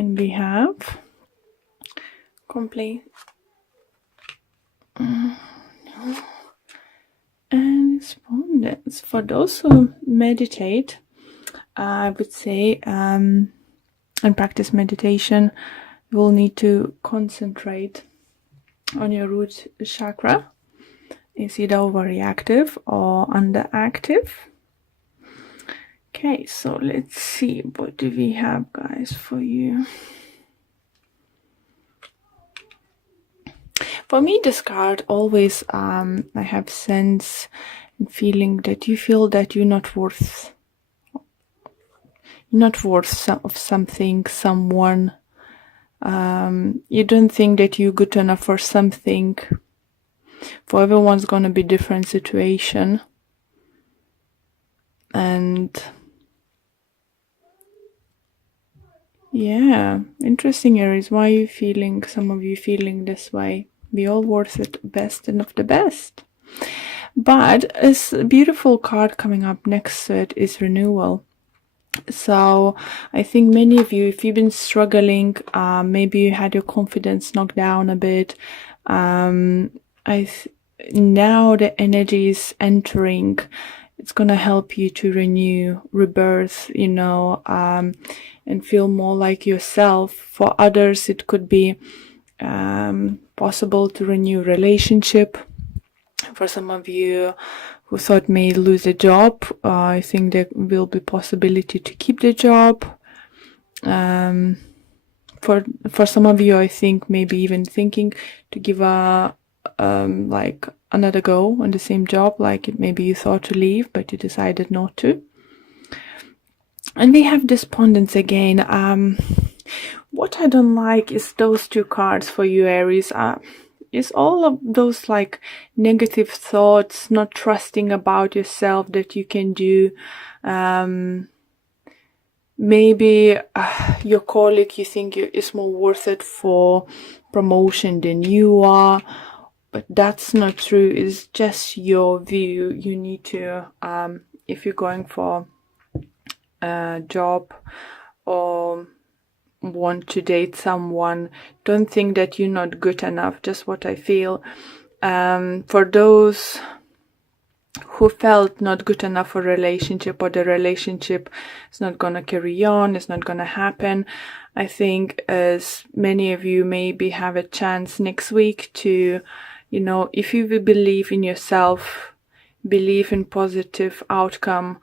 And we have complete and respondents. For those who meditate, I would say, and practice meditation, you will need to concentrate on your root chakra. Is either overreactive or underactive. Okay, so let's see, what do we have, guys, for you? For me, this card always, I have sense and feeling that you feel that you're not worth of something, someone. You don't think that you're good enough for something. For everyone's gonna be different situation. And yeah, interesting, Aries. Why are you feeling, some of you feeling this way? We all worth it, best and of the best. But a beautiful card coming up next to it is renewal. So I think many of you, if you've been struggling, maybe you had your confidence knocked down a bit. Now the energy is entering. It's gonna help you to renew, rebirth, and feel more like yourself. For others, it could be possible to renew relationship. For some of you who thought may lose a job, I think there will be possibility to keep the job. For some of you, I think maybe even thinking to give a like another go on the same job, like maybe you thought to leave but you decided not to. And we have despondence again. What I don't like is those two cards for you, Aries. Is all of those like negative thoughts, not trusting about yourself that you can do. Maybe your colleague, you think is more worth it for promotion than you are, but that's not true. It's just your view. You need to, if you're going for a job or want to date someone, don't think that you're not good enough. Just what I feel. For those who felt not good enough for a relationship, or the relationship is not gonna carry on, it's not gonna happen, I think as many of you maybe have a chance next week to, if you will believe in yourself, believe in positive outcome,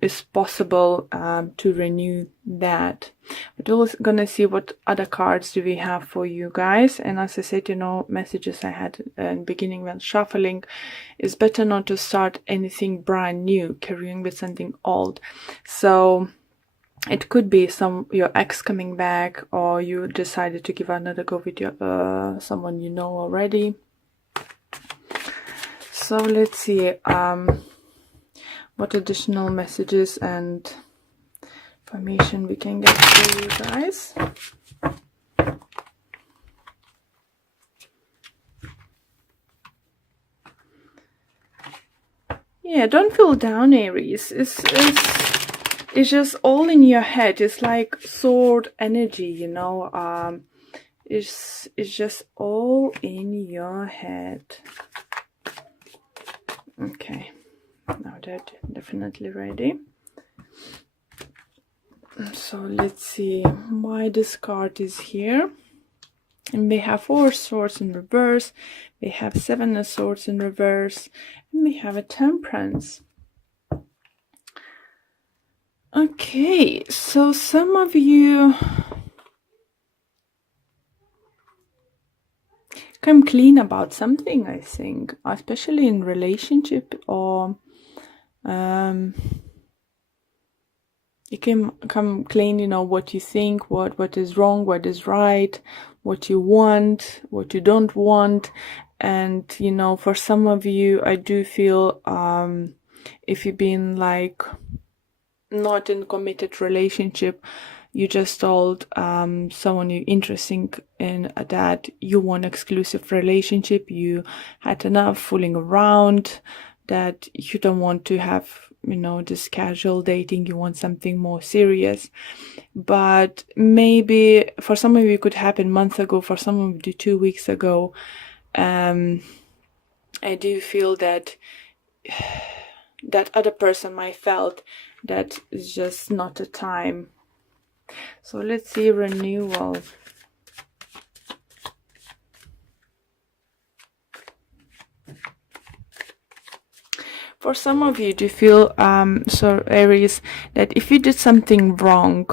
is possible to renew that. But we're gonna see what other cards do we have for you guys. And as I said, messages I had in the beginning when shuffling, is better not to start anything brand new, carrying with something old. So it could be your ex coming back, or you decided to give another go with your someone you know already. So let's see what additional messages and information we can get for you guys. Yeah, don't feel down, Aries. It's just all in your head. It's like sword energy, it's just all in your head. Okay, now they're definitely ready. So let's see why this card is here. And we have 4 swords in reverse, we have 7 of swords in reverse, and we have a temperance. Okay, so some of you come clean about something, I think, especially in relationship, or you can come clean, what you think, what is wrong, what is right, what you want, what you don't want. And for some of you, I do feel if you've been like not in committed relationship, you just told someone you're interested in that you want exclusive relationship, you had enough fooling around, that you don't want to have this casual dating, you want something more serious. But maybe for some of you it could happen months ago, for some of you 2 weeks ago. I do feel that that other person might felt that it's just not a time. So let's see renewal. For some of you, do you feel, so Aries, that if you did something wrong,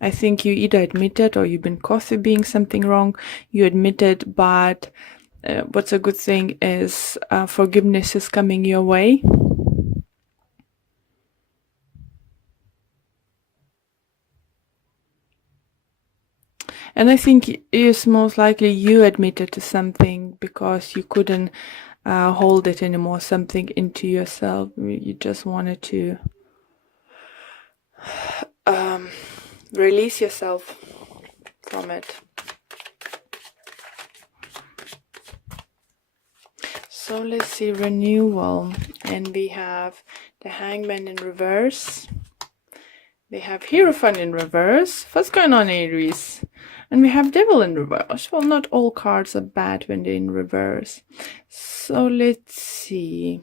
I think you either admitted or you've been caught with being something wrong, you admitted, but what's a good thing is forgiveness is coming your way. And I think it's most likely you admitted to something because you couldn't hold it anymore, something into yourself. You just wanted to release yourself from it. So let's see renewal. And we have the Hangman in reverse. We have Hierophant in reverse. What's going on, Aries? And we have Devil in reverse. Well, not all cards are bad when they're in reverse. So let's see.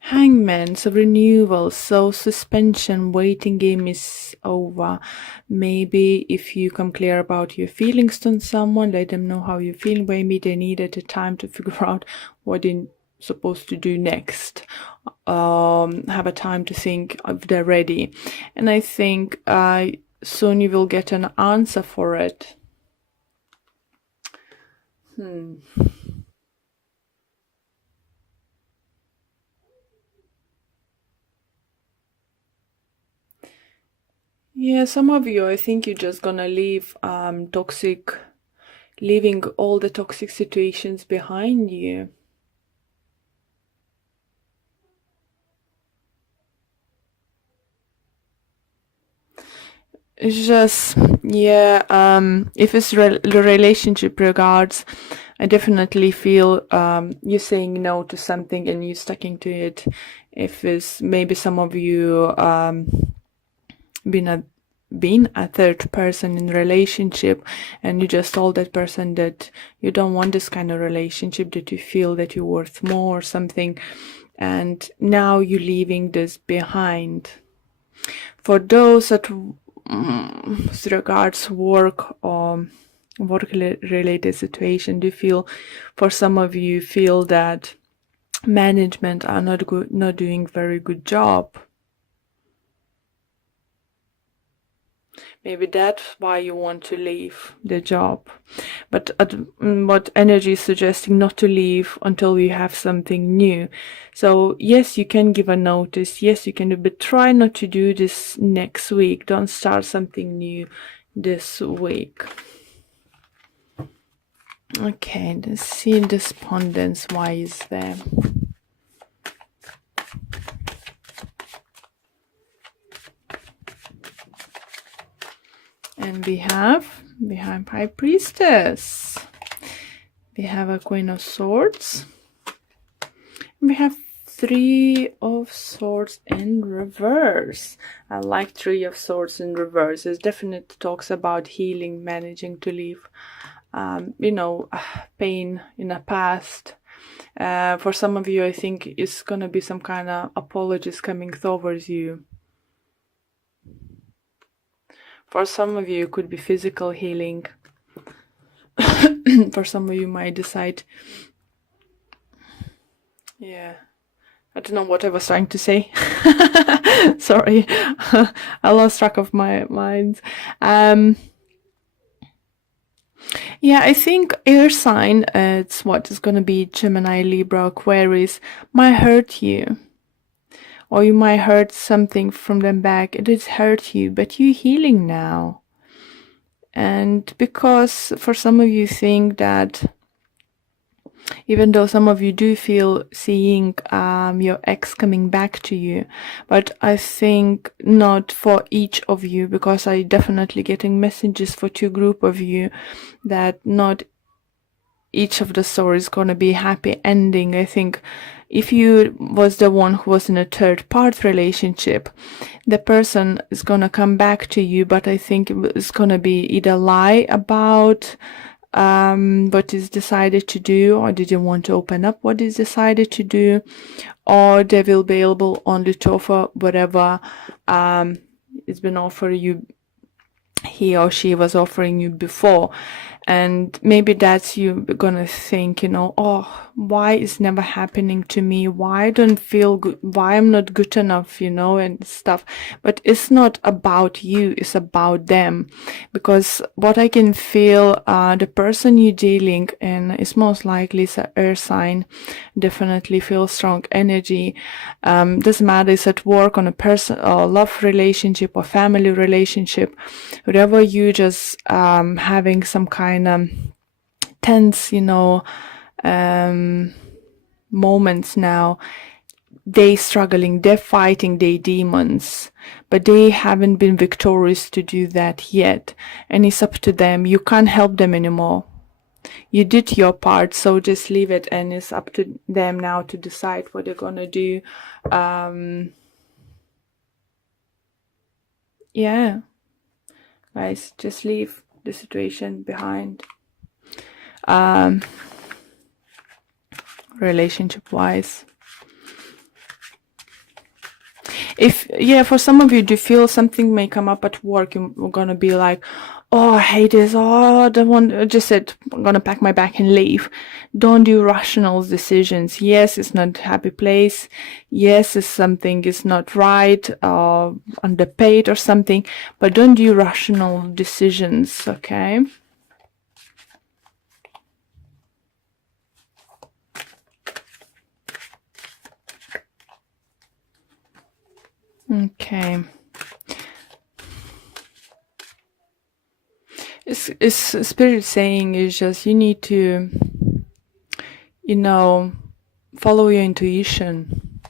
Hangman, so renewal, so suspension, waiting game is over. Maybe if you come clear about your feelings to someone, let them know how you're feeling. Maybe they needed a time to figure out what they're supposed to do next. Have a time to think if they're ready. And I think soon you will get an answer for it. Yeah, some of you, I think you're just gonna leave leaving all the toxic situations behind you. It's just, yeah, if it's relationship regards, I definitely feel you're saying no to something and you're sticking to it. If it's maybe some of you been a third person in relationship and you just told that person that you don't want this kind of relationship, that you feel that you're worth more or something, and now you're leaving this behind. For those that regards work or work related situation, do you feel, for some of you feel that management are not doing very good job? Maybe that's why you want to leave the job. But what energy is suggesting, not to leave until you have something new. So yes, you can give a notice. Yes, you can do, but try not to do this next week. Don't start something new this week. Okay, let's see despondence. Why is there? And we have High Priestess. We have a Queen of Swords. We have Three of Swords in reverse. I like Three of Swords in reverse. It definitely talks about healing, managing to leave, pain in the past. For some of you, I think it's gonna be some kind of apologies coming towards you. For some of you, it could be physical healing. For some of you, might decide. Yeah. I don't know what I was trying to say. Sorry. I lost track of my mind. Yeah, I think air sign, it's what is going to be Gemini, Libra, Aquarius, might hurt you. Or you might hurt something from them back. It did hurt you, but you're healing now. And because for some of you think that, even though some of you do feel seeing your ex coming back to you, but I think not for each of you, because I definitely getting messages for two group of you that not each of the stories going to be happy ending. I think if you was the one who was in a third part relationship, the person is gonna come back to you, but I think it's gonna be either lie about what is decided to do, or didn't want to open up what is decided to do, or they will be able only to offer whatever it's been offered you, he or she was offering you before. And maybe that's you gonna think, oh, why is never happening to me? Why I don't feel good? Why I'm not good enough, and stuff. But it's not about you, it's about them. Because what I can feel, the person you're dealing in is most likely it's an air sign, definitely feel strong energy. Doesn't matter, it's at work, on a person or love relationship or family relationship, whatever, you just having some kind of tense, moments now. They struggling, they're fighting their demons, but they haven't been victorious to do that yet. And it's up to them. You can't help them anymore. You did your part, so just leave it, and it's up to them now to decide what they're gonna do. Yeah, guys, just leave the situation behind. Relationship wise, for some of you, do feel something may come up at work, you're gonna be like, oh, I hate this, oh, I don't want, I just said, I'm gonna pack my bag and leave. Don't do rational decisions. Yes, it's not a happy place. Yes, it's something is not right, underpaid or something, but don't do rational decisions, okay? Okay. It's spirit saying is just you need to, follow your intuition.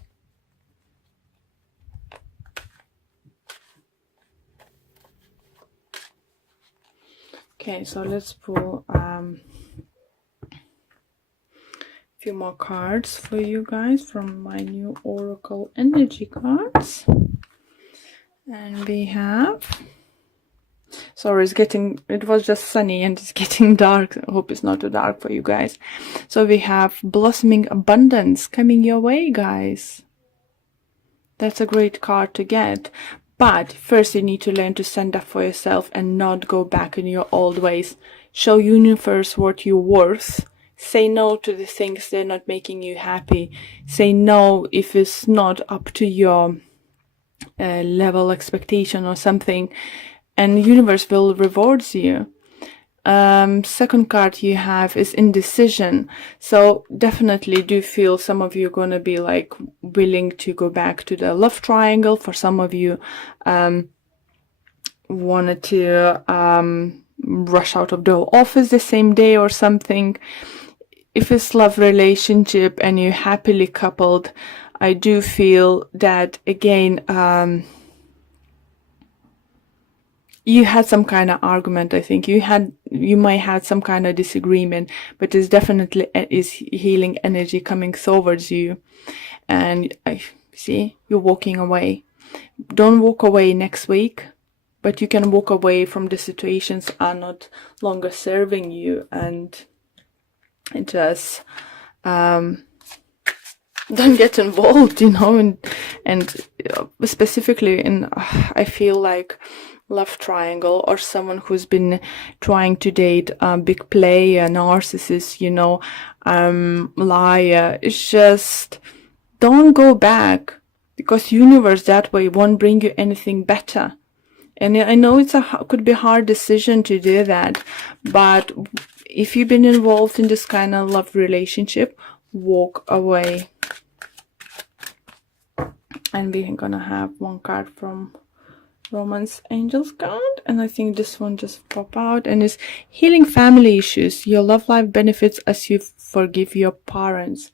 Okay, so let's pull a few more cards for you guys from my new Oracle energy cards. And we have, sorry, it was just sunny and it's getting dark. I hope it's not too dark for you guys. So we have blossoming abundance coming your way, guys. That's a great card to get. But first you need to learn to stand up for yourself and not go back in your old ways. Show universe what you're worth. Say no to the things that are not making you happy. Say no if it's not up to your level expectation or something, and the universe will reward you. Second card you have is indecision. So definitely do feel some of you are going to be like willing to go back to the love triangle. For some of you wanted to rush out of the office the same day or something. If it's love relationship and you're happily coupled, I do feel that again, you had some kind of argument. I think you might have some kind of disagreement, but there's definitely is healing energy coming towards you. And I see you're walking away. Don't walk away next week, but you can walk away from the situations are not longer serving you, and just don't get involved, and specifically in, I feel like love triangle, or someone who's been trying to date a big player, narcissist, liar. It's just, don't go back, because universe that way won't bring you anything better. And I know could be a hard decision to do that, but if you've been involved in this kind of love relationship, walk away. And we're gonna have one card from Romance Angels card, and I think this one just pop out, and it's healing family issues. Your love life benefits as you forgive your parents.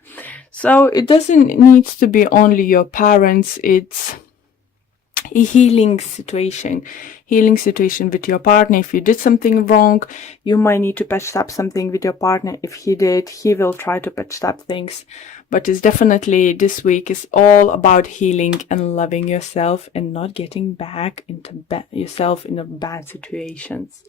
So it doesn't need to be only your parents, it's a healing situation with your partner. If you did something wrong, you might need to patch up something with your partner. If he did, he will try to patch up things. But it's definitely, this week is all about healing and loving yourself and not getting back into yourself in bad situations.